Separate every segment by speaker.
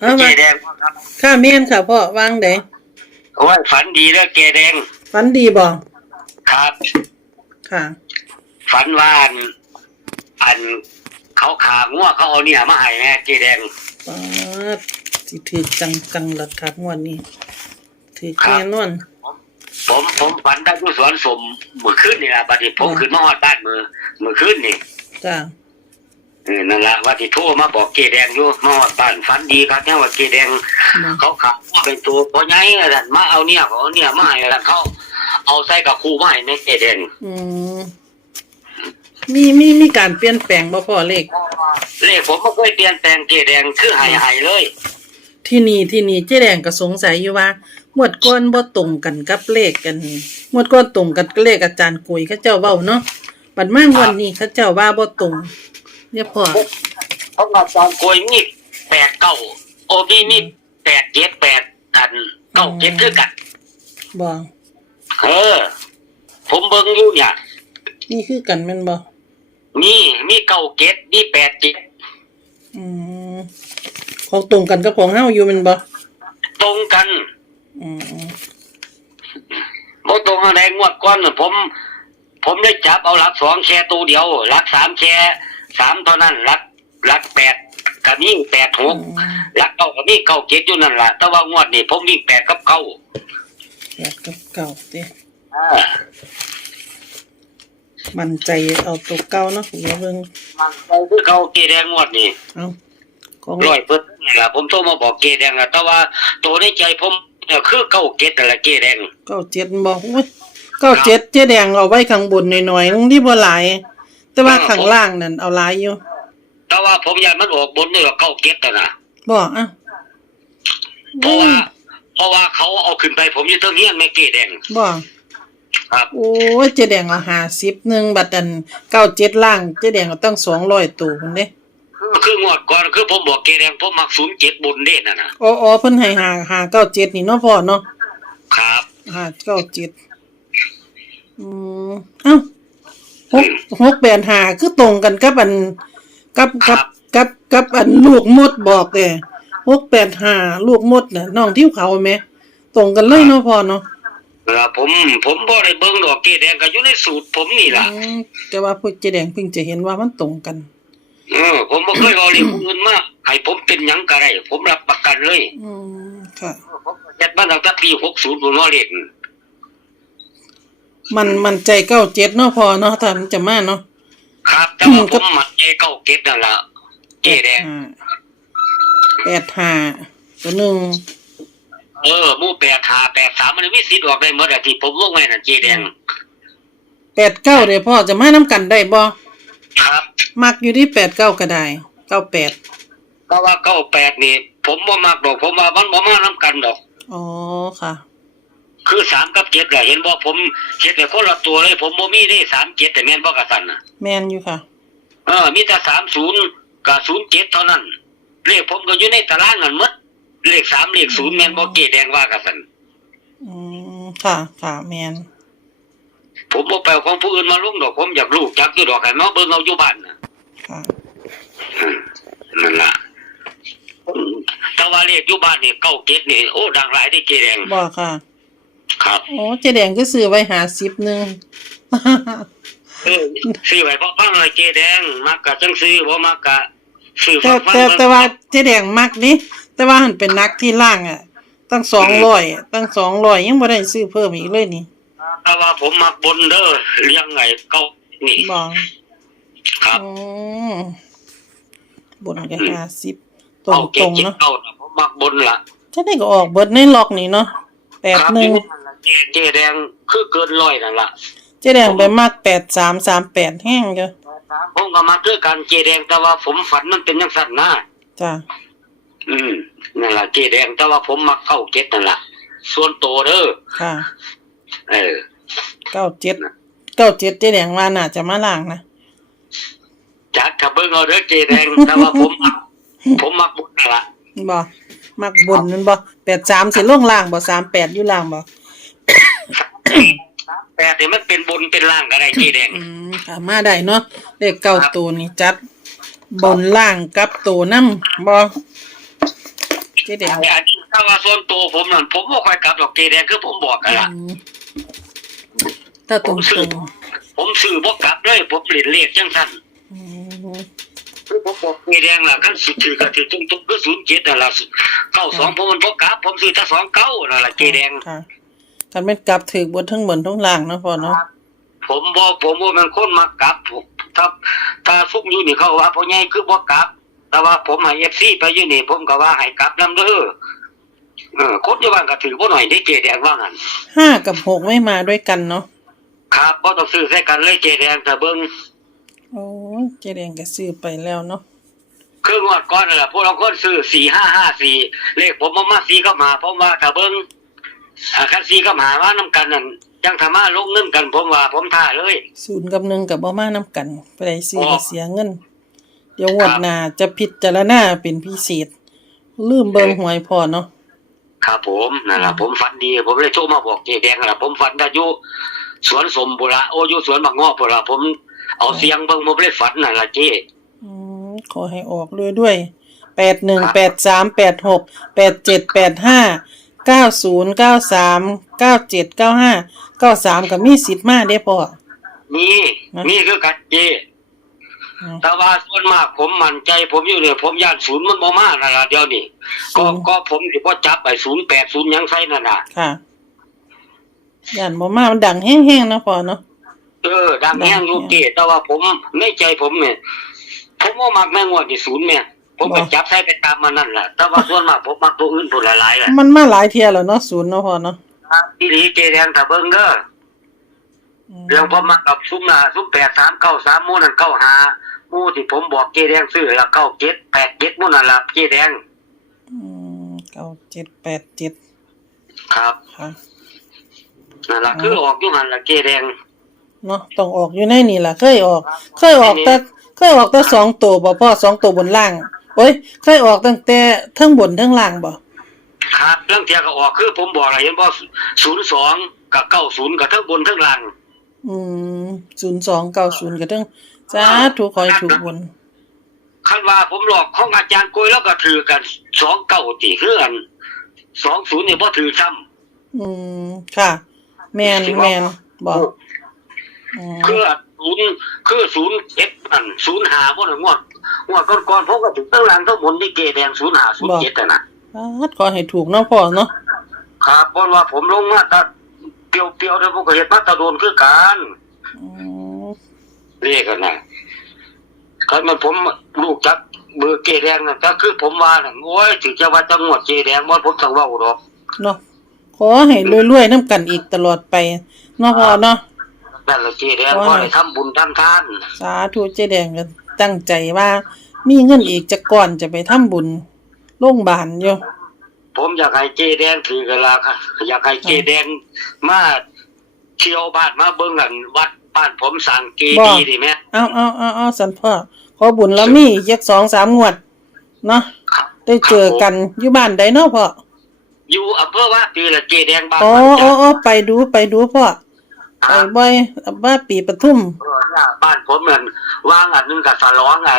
Speaker 1: เอา
Speaker 2: เจ
Speaker 1: ว่า
Speaker 2: แดงครับ
Speaker 1: ค่ะแม่นค่ะพ่อวางได
Speaker 2: โอ้ยฝันดีแล้วเจแดง
Speaker 1: ฝันดีบ่
Speaker 2: ครับ
Speaker 1: ค่ะ
Speaker 2: ฝันว่าอันอันเขาขางัวเขาเอาเนี่ยมาให้แม่เจแดง
Speaker 1: ปาดสิถือจังจังละครับงวดนี้ถือ
Speaker 2: ครับ
Speaker 1: แน่นอน
Speaker 2: ผมผมฝันได้ผู้สวนสมมือขึ้นนี่ละบัดนี้ผม
Speaker 1: อ๋อ
Speaker 2: ขึ้นมาฮอดบ้านมือมือขึ้นนี่
Speaker 1: จ้า
Speaker 2: เออนั่นละว่าที่โทรมาบอกเจแดงอยู่มาฮอดบ้านฝันดีครับเนี่ยว่าเจแดง
Speaker 1: มา
Speaker 2: เขาขับว่าเป็นตัวพอไงอะไรมาเอาเนี่ยเขาเอาเนี่ยมาให้แล้วเขาเอาใส่กับครูมาให้ในเจแดง
Speaker 1: อืมมีมีมีการเปลี่ยนแปลงบ่พ่อเลข
Speaker 2: เลขผมไม่เคยเปลี่ยนแปลงเจแดงคือใหายหายเลย
Speaker 1: ที่นี่ที่นี่เจ๊แดงก็สงสัยอยู่ว่าหมวดก้อนบ่ตรงกันกับเลขกันหมวดก้อนตรงกันกับเลขอาจารย์กุยเขาเจ้าเว้าเนาะบัดมางวันนี้เขาเจ้าว่าบ่ตรง เนี่ยพ่อ
Speaker 2: เขามาตอนโกยมีแปดเก้าโอ้มีมีแปดเจ็ดแปดกันเก้าเจ็ดคือกัน
Speaker 1: บ่
Speaker 2: เออ ผมเบิ่งอยู่เนี่ย
Speaker 1: นี่คือกันแม่นบ่
Speaker 2: มีมีเก้าเจ็ดมีแปดเจ็ด
Speaker 1: อืมของตรงกันกับของเฮาอยู่แม่นบ่
Speaker 2: ตรงกัน
Speaker 1: อืม
Speaker 2: โมตรงอะไรงวดก้อนน่ะผม ผมได้จับเอาหลักสองแชร์ตัวเดียวหลักสามแชร์ สามเท่านั้นหลักหลักแปดกับยิ่งแปดห
Speaker 1: อื
Speaker 2: ก
Speaker 1: ม
Speaker 2: ลักเก้ากับมีเก้าเจ็ดอยู่นั่นแหละแต่ว่างวดนี่ผมวิ่งแปดกับเก้า
Speaker 1: แปดกับเก่าติ
Speaker 2: อ่า
Speaker 1: มั่นใจเอาตัวเก่าเนาะอย่าเบิ่ง
Speaker 2: มันใจคือเก้าเกแดงงวดนี่
Speaker 1: เอาของ
Speaker 2: ร้อยเปอร์เซ็นต์นี่แหละผมโทรมาบอกเกแดงอะแต่ว่าตัวในใจผมเนี่ยคือเก้าเจ็ดแต่นละเกแดง
Speaker 1: เก้าเจ็ดบ่อุ้ยเก้าเจ็ดเจ๊แดงเอาไว้ข้างบนหน่อยๆนึงที่บ่หลาย แต่ว่าข้างล่างนั่นเอาหลายอยู่
Speaker 2: แต่ว่าผมอยากมันออกบนนี่ว่าเก้าเจ็ดแต่นะ
Speaker 1: บ่อะ
Speaker 2: เพราะว่าเพราะว่าเขาเอาขึ้นไปผมอยู่เท่านี้ไม่เกแดง
Speaker 1: บ่
Speaker 2: ครับ
Speaker 1: โอ้ยเจ๊แดงเอาห้าสิบหนึ่งบัดอันเก้าเจ็ดล่างเจ๊แดงเอาตั้งสองร้อยตัวพุ่นเด้
Speaker 2: คือคืองวดก่อนคือผมบอกเกแดงผมมักศูนย์เจ็ดบนเด่นน่ะนะ
Speaker 1: อ๋ออ๋อเพิ่นให้หาหาเก้าเจ็ดนี่เนาะพ่อเนาะ
Speaker 2: ครับ
Speaker 1: หาเก้าเจ็ดอืมเอ้า หกหกแปดหาคือตรงกันกับอันกับกับกับกับอันลูกมดบอกเลยหกแปดหาลูกมดน่ะน้องที่เขาไหมตรงกันเลยเนาะพ่อเนาะ
Speaker 2: เออผมผมบ่ได้เบิ่งดอกเกแดงก็อยู่ในสูตรผมนี่ล่ะ
Speaker 1: อืมแต่ว่าผู้เจ๊แดงเพิ่งจะเห็นว่ามันตรงกัน
Speaker 2: เออผมบ่เคยเอาเรื่องผู้อื่นมาให้ผมเป็นหยังก็ได้ผมรับประกันเลย
Speaker 1: อืมค่ะ
Speaker 2: ผมเฮ็ดมาตั้งแต่ปี60ผมว่าเล่น
Speaker 1: มันมันใจเก้าเจ็ดเนาะพอเนาะถ้ามันจะมาเนาะ
Speaker 2: ครับแต่ว่าผมมัดใจเก้าเก็บนั่นล่ะเกแดง
Speaker 1: อ่าแปดห้าตัวหนึ่ง
Speaker 2: เออหมู่8 5 8 3มันมีสิทธิ์ออกได้หมดอะที่ผมลงไว้นั่นเจแดง
Speaker 1: แปดเก้าเดี๋ยวพ่อจะมาน้ำกันได้บ่
Speaker 2: ครับ
Speaker 1: มักอยู่ที่แปดเก้าก็ได้เก้าแปด
Speaker 2: ก็ว่า98นี่ ผมบ่มักดอก ผมว่ามันบ่มานํกันดอก
Speaker 1: อ๋อค่ะ
Speaker 2: คือ3กับ7ก็เห็นบ่ผมเฮ็ดแต่คนละตัวเลย ผมบ่มีได้3 7แต่แม่นบ่กะซั่นน่ะ
Speaker 1: แมนอยู่ค่ะ
Speaker 2: เออมีแต่30กับ07เท่านั้น เลขผมก็อยู่ในตารางนั่นหมดเลข3เลข0แม่นบ่เกแดงว่ากะซั่น
Speaker 1: อืมค่ะค่ะแมน
Speaker 2: ผมบ่ไปเอาของผู้อื่นมาลงดอกผมอยากรู้จักอยู่ดอกให้มาเบิ่งเอาอยู่บ้านน่ะ
Speaker 1: ค่ะ
Speaker 2: อืมนั่นล่ะอืมแต่ว่าเลขอยู่บ้านนี่เก้าเจ็ดนี่โอ้ดังหลายได้เจแดง
Speaker 1: บ่ค่ะ
Speaker 2: ครับ
Speaker 1: โอ้เจ๊แดงก็ซื้อไว้หาสิบหนึ่ง
Speaker 2: เออซื้อไว้เพราะฟังเลยเจแดงมักกะจังซื้อบ่มักกะซื้อ
Speaker 1: แต่
Speaker 2: ฟัง
Speaker 1: แต่แต่ว่าเจ๊แดงมักนี่แต่ว่าหันเป็นนักที่ล่างอะ ตั้งสองร้อยตั้งสองร้อยยังไม่ได้ซื้อเพิ่มอีกเลยนี่
Speaker 2: แต่ว่าผมมักบนเด้อเลี้ยงไงเก้านี่
Speaker 1: บอก
Speaker 2: ครับ
Speaker 1: อืมบนก็ห้าสิบตรง
Speaker 2: เอา
Speaker 1: ต
Speaker 2: เจ็
Speaker 1: ร
Speaker 2: ด
Speaker 1: ง
Speaker 2: เจ็ด
Speaker 1: เนาะ
Speaker 2: เก้าน่ะผมมักบนล่ะ
Speaker 1: ถ้าได้ก็ออกเบิดในล็อกนี่เนาะแปด
Speaker 2: ครับ
Speaker 1: หนึ่ง
Speaker 2: เจเจแดงคือเกินร้อยนั่นล่ะ
Speaker 1: เจ๊แดงไปมากแปดสามสามแปดแห้งจ้ะ
Speaker 2: ผมก็มักคือกันเจแดงแต่ว่าผมฝันมันเป็นจังซั่นนะ
Speaker 1: จ้ะ
Speaker 2: อืมนั่นล่ะเจแดงแต่ว่าผมมักเข้าเจ็ดนั่นล่ะส่วนตัวเด้อ
Speaker 1: ค่ะ
Speaker 2: เออ
Speaker 1: เก้าเจ็ดเก้าเจ็ดเจ๊แดงว่าน่าจะมาล่างนะ
Speaker 2: จัดกับเบิ่งเอาเด้อเจแดงแต่ว่าผมมักผมมักบุญนั่นล่ะ
Speaker 1: บ่มักบนนั่นบ่แปดสามสิลงล่างบ่สามแปดอยู่ล่างบ่
Speaker 2: แต่ที่มันเป็นบุญเป็นล่างก็ได้เจแดง
Speaker 1: อืมค่ะมาได้เนาะเลขเก้าตัวนี่จัด บนล่างกับตัวน้ำบ่เจ๊แดง
Speaker 2: อันนี้ถ้าว่าส่วนตัวผมนั่นผมบ่ค่อยกลับดอกเจแดงคือผมบอกกันล่ะ
Speaker 1: อืมถ้าตรงตรง
Speaker 2: ผมซื้อบ่กลับเลยผมเล่นเลขจังซั่น
Speaker 1: ๆอืม
Speaker 2: คือผมบอกเจแดงล่ะคันสิถือก็ถือตรงๆคือ07นั่นล่ะ92ผมมันบ่กลับ ผมซื้อแต่29นั่นล่ะเจแดง
Speaker 1: ค่ะ กันเป็นกลับถือบนทั้งบนทั้งล่างเนาะพ่อเนาะ
Speaker 2: ผมบอกผมว่ามันคนมากลับผมถ้าถ้าซุกอยู่นี่เขาว่าพ่อใหญ่คือบ่กลับ แต่ว่าผมให้ FC ไปอยู่นี่ ผมก็ว่าให้กลับนํเด้อเออคนอยู่บ้านก็ถือบ่หน่อยได้เจแดงว่างั้น
Speaker 1: ห้ากับหกไม่มาด้วยกันเนาะ
Speaker 2: ครับบ่ต้องซื้อใส่กันเลยเจแดงแต่เบิ่ง
Speaker 1: โอ้ยเจ๊แดงก็ซื้อไปแล้วเนาะ
Speaker 2: คืองวดก่อนนั่นล่ะพวกเราคนซื้อ4554เลขผมมามา4ก็มาผมว่าถ้าเบิ่ง อ่าคัน4ก็มาว่านํกันนั่นจังถ้ามาลงเงินกัน ผมว่าผมท่าเลย
Speaker 1: ศูนย์กับหนึ่งกับบ่มานํกันไปได้ซื้อ
Speaker 2: อ๋อ
Speaker 1: ก็เสียเงิน เดี๋ยวงวด
Speaker 2: ครับ
Speaker 1: หน้าจะพิจารณาเป็นพิเศษ ลืมเบิ่งหวยพ่อเนาะ
Speaker 2: ครับผมนั่นล่ะผมฝันดี ผมเลยโทรมาบอกเจแดงนั่นล่ะผมฝันได้อยู่สวนสมบุระโอ้อยู่สวนบักงอกพุ่นล่ะผมเอาเสียงเบิ่งผมเลยฝันนั่นล่ะเจ
Speaker 1: อืมขอให้ออกเลยด้วย แปดหนึ่งแปดสามแปดหกแปดเจ็ดแปดห้า เก้าศูนย์เก้าสามเก้าเจ็ดเก้าห้าเก้าสามกับมีสิทธิ์มาเด้พ่อ
Speaker 2: นี่
Speaker 1: นะ
Speaker 2: นี่คือกันเจ
Speaker 1: อืม
Speaker 2: แต่ว่าส่วนมากผมมั่นใจ ผมอยู่เนี่ยผมย่านศูนย์มันบ่มานั่นล่ะเดี๋ยวนี้ก็
Speaker 1: ศูนย์
Speaker 2: ก็ผมสิบ่จับไอ้080หยังใส่นั่นน่ะ
Speaker 1: ค่ะย่านบ่มามันดังแห้งๆเนาะพ่อเนาะ
Speaker 2: เออดังแห้งอยู่เจแต่ว่าผมในใจผมเนี่ยผมบ่มักแม่งวดที่ศูนย์แม่ ผมก็
Speaker 1: บ่
Speaker 2: จับใส่ไปตามมันนั่นแหละ แต่ว่าส่วนมากผมมักตัวอื่นพุ่นหลายๆแหละ
Speaker 1: มันมาหลายเที่ยแล้วเนาะศูนย์เนาะพ่อเนาะ
Speaker 2: อีหลีเจแดงถ้าเบิ่งเด้อ
Speaker 1: ม
Speaker 2: เรื่องผมมากับซุ้มหน้าซุ้มแปดสามเก้าสามมู่นั่นเก้าหามู่ที่ผมบอกเจแดงซื้อละเก้าเจ็ดแปดเจ็ดมู่นั่นละเจแดง
Speaker 1: อืมเก้าเจ็ดแปดเจ็ด
Speaker 2: ครับ
Speaker 1: ค่ะ
Speaker 2: นั่นละคือออกอยู่หันละเจแดง
Speaker 1: เนาะต้องออกอยู่ในนี่ล่ะ เคยออก เคยออกแต่เคยออกแต่สองตัวบ่พ่อสองตัวบนล่าง โอ้ยเคยออกตั้งแต่เทั้งบนเทั้งล่างบ่
Speaker 2: ครับเรื่องเทียก็ออกคือผมบอกอะไรเห็นบ่ศูนย์สองกับเก้าศูนย์กับทั้งบนทั้งล่าง
Speaker 1: อืมศูนย์สองเก้าศูนย์ก็ทั้งสาธุขอให้ถูกบน
Speaker 2: คันว่าผมหลอกของอาจารย์กยแล้วก็ถือกันสองเก้าตีคือกันสองศูนย์นี่บ่ถือซ้
Speaker 1: อืมค่ะ แมนแมนบอกอืมำ
Speaker 2: คือศูนย์คือศูนย์เจ็ดนั่นศูนย์หาบ่นั่นงวด งวดก่อนๆผมก็ถึงทั้งล่างทั้งบนที่เจแดงศูนย์หาศูนย์เจ็ดน่ะ
Speaker 1: สาธุขอให้ถูกเนาะพ่อเนาะ
Speaker 2: ครับเพราะว่าผมลงมาแตาเปียวเปียวๆแล้วผมก็เห็นมาแตาโดนคือกัน
Speaker 1: อืม
Speaker 2: เรียกกันนะคันมันผมลูกจักเบอร์เจแดงนั่นก็คือผมว่าน่ะโอ้ยถึงจะว่าจังหวัดเจแดงว่าผมต้องเว้าดอก
Speaker 1: เนาะขอให้รวยๆน้ำกันอีกตลอดไปเนาะพ่อเนาะ
Speaker 2: นั่นแหละเจแดง
Speaker 1: โอ้ย
Speaker 2: ว่าได้ทำบุญทำทาน
Speaker 1: สาธุเจ๊แดงก็ ตั้งใจว่า มีเงินอีกจะก่อนจะไปทำบุญโรงพยาบาลอยู่
Speaker 2: ผมอยากให้เจแดงถือกันละค่ะอยากให้เจแดงมาเที่ยวบ้านมาเบิ่งกันวัดบ้านผมสั่งเจดีย์ดิแม่
Speaker 1: เอาเอาเอาเอาสันพ่อขอบุญแล้วมีอีกสองสามงวด เนาะ
Speaker 2: ครับ
Speaker 1: ได้เจอกันอยู่บ้านใดเนาะพ่อ
Speaker 2: อยู่อำเภอว่าปีละเจแดงบ้าน
Speaker 1: อ๋อ
Speaker 2: มัน
Speaker 1: อ๋
Speaker 2: จ้ะ
Speaker 1: ออ๋อไปดูไปดูพ่อ ไปบ่อยบ้านปีปทุม
Speaker 2: เออเนี่ยบ้านผมเหมือนวางอันหนึงกับสลองไง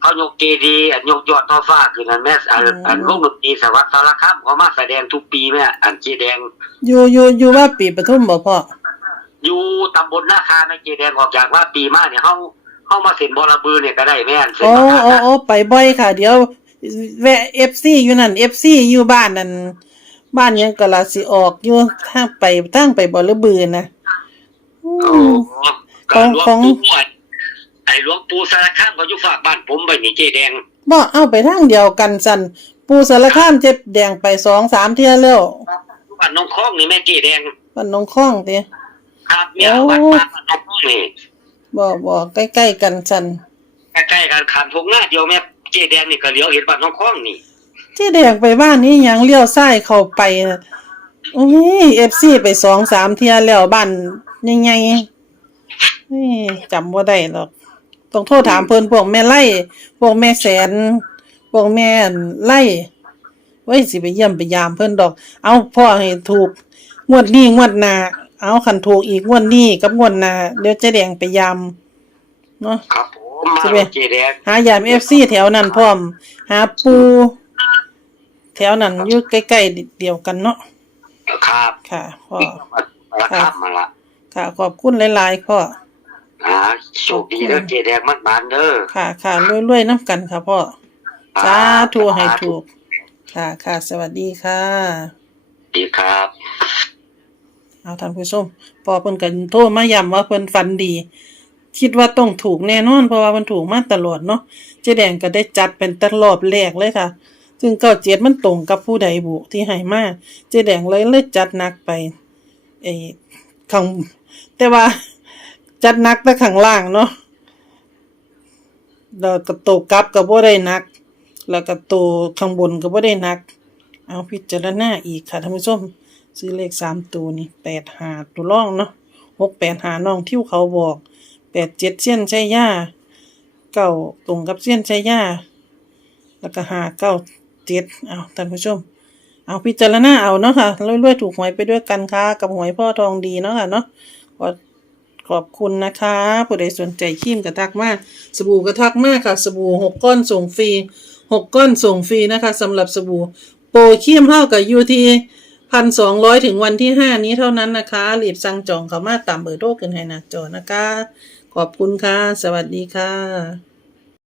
Speaker 2: เขายกเจดีย์อันยกยอดท่อฟ้าคือนั่นแม่อัน
Speaker 1: อืม
Speaker 2: อันวงดนตรีสวัสดิ์สารคามเขามาแสดงทุกปีแม่อันเจแดง
Speaker 1: อยู่อยู่อยู่ว่าปีปทุมบ่พ่อ
Speaker 2: อยู่ตำบลนาคาในเจแดงออกจากว่าปีมาเนี่ยเขาเขามาเซ็นบอระบือเนี่ยก็ได้แม่นเซ็น
Speaker 1: อ๋อ
Speaker 2: มา
Speaker 1: อ๋ออ๋อไปบ่อยค่ะ เดี๋ยวแวะ FC อยู่นั่น FC อยู่บ้านนั่นบ้านหยังก็ละสิออกอยู่ทางไปทางไปบ่ระบือนะ อื
Speaker 2: โอ้
Speaker 1: ม
Speaker 2: ก็หลวง
Speaker 1: ของ
Speaker 2: ปู่ม่วนไอ้หลวงปู่สารคามเขาอยู่ฝากบ้านผมไปนี่เจแดง
Speaker 1: บ่เอาไปทางเดียวกันสันปูสารคามเจ็บแดงไปสองสามเที่ยแล้ว
Speaker 2: บ้านน้องคองนี่แม่เจแดง
Speaker 1: บ้านหนองข้องติ
Speaker 2: ครับเนี่ย
Speaker 1: โอ้
Speaker 2: วัดบ้านน้องคองนี่
Speaker 1: บ่บ่ใกล้ๆกันสัน
Speaker 2: ใกล้ๆกันขามพงหน้าเดียวแม่เจแดงนี่ก็เหลียวเห็นบ้านน้องคองนี่
Speaker 1: เจ๊แดงไปบ้านนี้ยังเลี้ยวซ้ายเข้าไปน่ะโอ้ย FC ไปสองสามเที่ยแล้วบ้าน ใหญ่ๆนี่จำบ่ได้หรอก ต้องโทรถามเพิ่นพวกแม่ไล่พวกแม่แสนพวกแม่ไล่ไว้สิไปเยี่ยมไปยามเพิ่นดอก เอาพ่อให้ถูกงวดนี้งวดหน้าเอาคันถูกอีกงวดนี้กับงวดหน้าเดี๋ยวเจ๊แดงไปยามเนาะ
Speaker 2: ครับผมมา
Speaker 1: สิไป
Speaker 2: เจแดง
Speaker 1: หายาม FC แถวนั้นพร้อม หาปู แถวนั้นอยู่ใกล้ๆเดียวกันเนาะ
Speaker 2: ครับ
Speaker 1: ค่ะพ่อ
Speaker 2: ราคามาละ
Speaker 1: ค่ะ ขอบคุณหลายๆพ่อ
Speaker 2: อ่าโชคดีเด้อเจแดงมันบานเด้อ
Speaker 1: ค่ะ ค่ะรวยๆน้ำกันค่ะพ่อสาธุให้ถูก ค่ะค่ะ สวัสดีค่ะ
Speaker 2: ดีครับ
Speaker 1: เอาท่านผู้ชมพอเพิ่นกันโทรมาย้ำว่าเพิ่นฝันดี คิดว่าต้องถูกแน่นอนเพราะว่ามันถูกมาตลอดเนาะเจ๊แดงก็ได้จัดเป็นตรอบแรกเลยค่ะ ซึ่งเก้าเจ็ดมันตรงกับผู้ใดบุที่ให้มาเจ๊แดงเลยเลยจัดหนักไปไอ้ข้าง แต่ว่าจัดนักแต่ข้างล่างเนาะแล้วก็โตวกลับก็บ่ได้นัก แล้วก็โตวข้างบนก็บ่ได้นัก เอาพิจารณาอีกค่ะท่านผู้ชมซื้อเลขสามตัวนี่แปดหาตัวร่องเนาะหกแปดหาน้องที่เขาบอกแปดเจ็ดเสี้ยนใช่ย่าเก้าตรงกับเสี้ยนใช่ย่าแล้วก็หาเก้าเจ็ดเอาท่านผู้ชม เอาพิจารณาเอาเนาะค่ะรวยๆถูกหวยไปด้วยกันค่ะกับหวยพ่อทองดีเนาะค่ะเนาะ ขอขอบคุณนะคะ ผู้ใดสนใจคิมกระทักมากสบู่กระทักมากค่ะ สบู่หกก้อนส่งฟรีหกก้อนส่งฟรีนะคะสำหรับสบู่โปรคิมเท่ากับยูทีพันสองร้อยถึงวันที่ห้านี้เท่านั้นนะคะรีบสั่งจองเขามาตามเบอร์โทรขึ้นให้หน้าจอนะคะ ขอบคุณค่ะ สวัสดีค่ะ